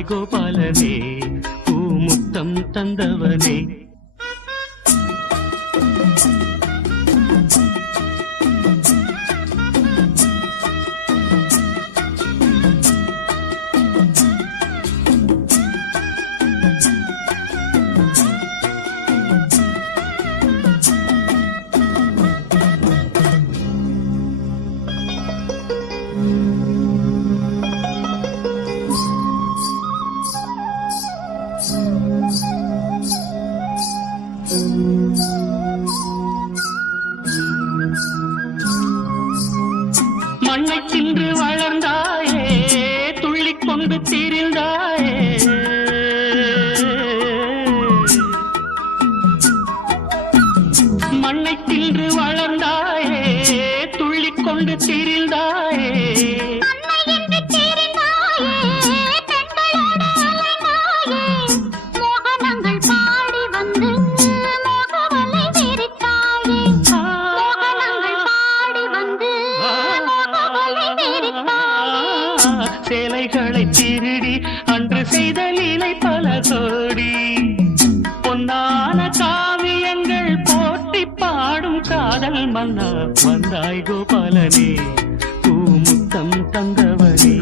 வந்தாய் கோபாலனே பூமுத்தம் தந்தவனே. மண்ணை தின்று வளர்ந்தாயே துள்ளிக் கொண்டு திரிந்தாயே, மண்ணை தின்று வளர்ந்தாயே துள்ளிக் கொண்டு திரிந்தாயே. சேலைகளை திருடி அன்று செய்த லீலை பல கோடி, பொன்னான காவியங்கள் போற்றி பாடும் காதல் மன்னா வந்தாய் கோபாலனே பூமுத்தம் தந்தவனே.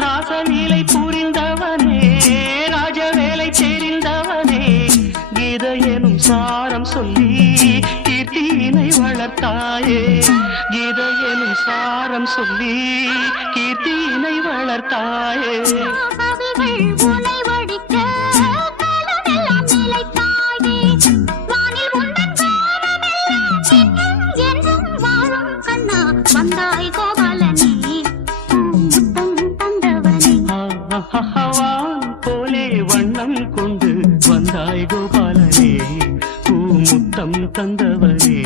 ராசலீலை புரிந்தவனே ராஜவேலை தெரிந்தவனே, கீதை எனும் சாரம் சொல்லி கீர்த்தியினை வளர்த்தாயே, கீதை எனும் சாரம் சொல்லி கீர்த்தியினை வளர்த்தாயே. வந்தாய் கோபாலனே பூமுத்தம் தந்தவனே. வான் போலே வண்ணம் கொண்டு வந்தாய் கோபாலனே பூமுத்தம் தந்தவனே.